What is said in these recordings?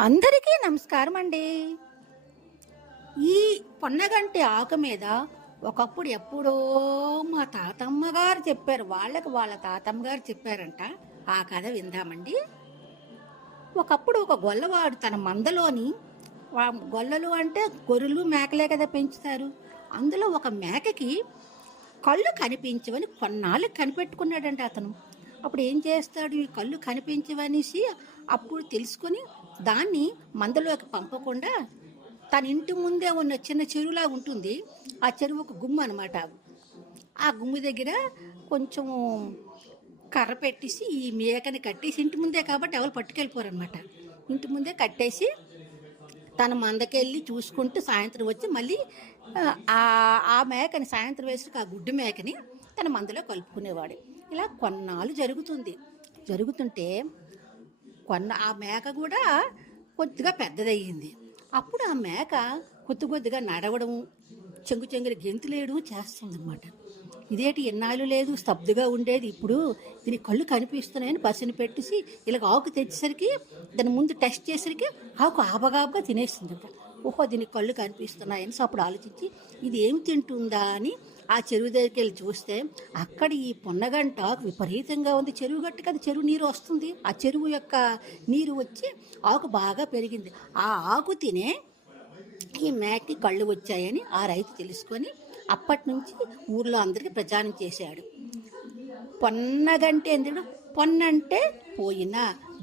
అందరికీ నమస్కారం అండి ఈ పొన్నగంటి ఆకు మీద ఒకప్పుడు ఎప్పుడో మా తాతమ్మ గారు చెప్పారు వాళ్ళకి వాళ్ళ తాతమ్మ గారు చెప్పారంట. ఆ కథ విందామండి. ఒకప్పుడు ఒక గొల్లవాడు తన మందలోని గొల్లలు అంటే గొర్రెలు మేకలే కదా పెంచుతారు. అందులో ఒక మేకకి కళ్ళు కనిపించవని కొన్నాళ్ళు కనిపెట్టుకున్నాడంట అతను. అప్పుడు ఏం చేస్తాడు? ఈ కళ్ళు కనిపించవనేసి అప్పుడు తెలుసుకొని దాన్ని మందలోకి పంపకుండా తన ఇంటి ముందే ఉన్న చిన్న చెరువులా ఉంటుంది. ఆ చెరువు ఒక గుమ్మ అనమాట ఆ గుమ్మ దగ్గర కొంచెం కర్ర పెట్టేసి ఈ మేకని కట్టేసి ఇంటి ముందే కాబట్టి ఎవరు పట్టుకెళ్ళిపోరు అనమాట ఇంటి ముందే కట్టేసి తన మందకెళ్ళి చూసుకుంటూ సాయంత్రం వచ్చి మళ్ళీ ఆ ఆ మేకని సాయంత్రం వేసి ఆ గుడ్డు మేకని తన మందలో కలుపుకునేవాడు. ఇలా కొన్నాళ్ళు జరుగుతుంది. జరుగుతుంటే కొన్న ఆ మేక కూడా కొద్దిగా పెద్దదయ్యింది. అప్పుడు ఆ మేక కొద్ది కొద్దిగా నడవడం చెంగు చెంగులు గెంతులేయడం చేస్తుందన్నమాట. ఇదేంటి ఎన్నాళ్ళు లేదు స్తబ్దుగా ఉండేది ఇప్పుడు దీని కళ్ళు కనిపిస్తున్నాయని పసిని పెట్టేసి ఇలాగ ఆకు తెచ్చేసరికి దాని ముందు టెస్ట్ చేసరికి ఆకు ఆబగాబగా తినేస్తుందట. ఓహో దీనికి కళ్ళు కనిపిస్తున్నాయని అప్పుడు ఆలోచించి ఇది ఏం తింటుందా? అని ఆ చెరువు దగ్గరికి వెళ్ళి చూస్తే అక్కడ ఈ పొన్నగంట విపరీతంగా ఉంది. చెరువు గట్టు కదా చెరువు నీరు వస్తుంది. ఆ చెరువు యొక్క నీరు వచ్చి ఆకు బాగా పెరిగింది. ఆ ఆకు తినే ఈ మేకకి కళ్ళు వచ్చాయని ఆ రైతు తెలుసుకొని అప్పటి నుంచి ఊర్లో అందరికీ ప్రచారం చేశాడు. పొన్నగంటే ఎందుకు? పొన్నంటే పోయిన.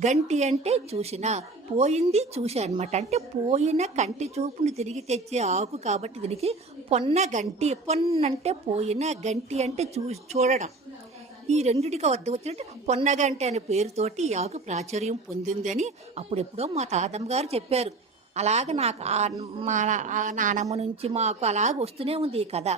గంటి అంటే చూసిన పోయింది చూసా అనమాట అంటే పోయిన కంటి చూపును తిరిగి తెచ్చే ఆకు కాబట్టి దీనికి పొన్న గంటి పొన్నంటే పోయిన గంటి అంటే చూ చూడడం. ఈ రెండిటికి వద్ద వచ్చినట్టు పొన్నగంటి అనే పేరుతోటి ఈ ఆకు ప్రాచుర్యం పొందిందని అప్పుడెప్పుడో మా తాతమ్మ గారు చెప్పారు. అలాగ నాకు మా నానమ్మ నుంచి మాకు అలాగ వస్తూనే ఉంది ఈ కథ.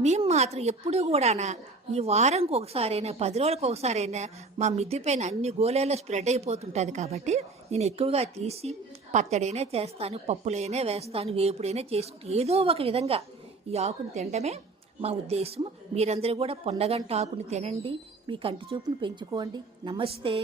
మేము మాత్రం ఎప్పుడూ కూడానా ఈ వారంకి ఒకసారైనా పది రోజులకు ఒకసారైనా మా మిద్దె పైన అన్ని గోళాల్లో స్ప్రెడ్ అయిపోతుంటుంది కాబట్టి నేను ఎక్కువగా తీసి పచ్చడైనా చేస్తాను పప్పులైనా వేస్తాను వేపుడైనా చేసుకుంటూ ఏదో ఒక విధంగా ఈ ఆకును తినడమే మా ఉద్దేశం మీరందరూ కూడా పొన్నగంట ఆకుని తినండి మీ కంటి చూపును పెంచుకోండి. నమస్తే.